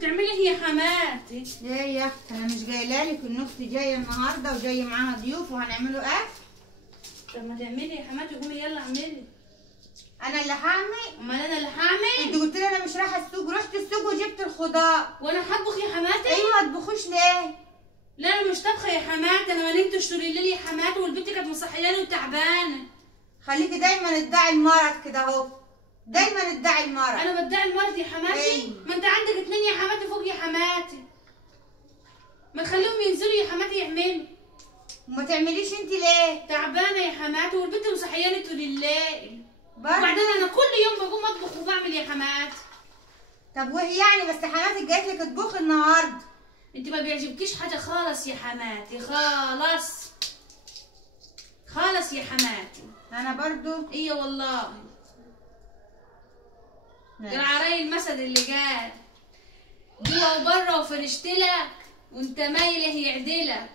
تعملي ايه يا حماتي؟ ليه يا اختي؟ انا مش جايه لك ان اختي جايه النهارده وجايه معاها ضيوف وهنعملوا اكل. طب ما تعملي يا حماتي، قومي يلا اعملي. انا اللي هعمل؟ امال انا اللي هعمل؟ انت قلت لي انا مش رايحه السوق، رحت السوق وجبت الخضار. وانا هطبخ يا حماتي؟ ايوه، ما تطبخوش ليه؟ لا انا مش طبخه يا حماتي، انا ما نمتش طول الليل يا حماتي، والبنت كانت مصحياني وتعبانه. خليكي دايما تدعي المرض كده اهو، دايما تدعي المرض. انا بدعي المرض يا حماتي؟ أيوة. ما انت عندك 2 يا حماتي فوق يا حماتي، ما تخليهم ينزلوا يا حماتي يعملوا. وما تعمليش انت ليه؟ تعبانه يا حماتي، والبنت مصحياني طول الليل، برضه؟ وبعدين انا كل يوم بقوم اطبخ وبعمل يا حماتي. طب وايه يعني؟ بس حماتك جايت لك اطبخي النهارده. انت ما بيعجبكيش حاجه خالص يا حماتي، خالص خالص يا حماتي. انا برضو ايه والله. العراي المسد اللي قال جوا وبره وفرشتلك وانت مايله يعدلك.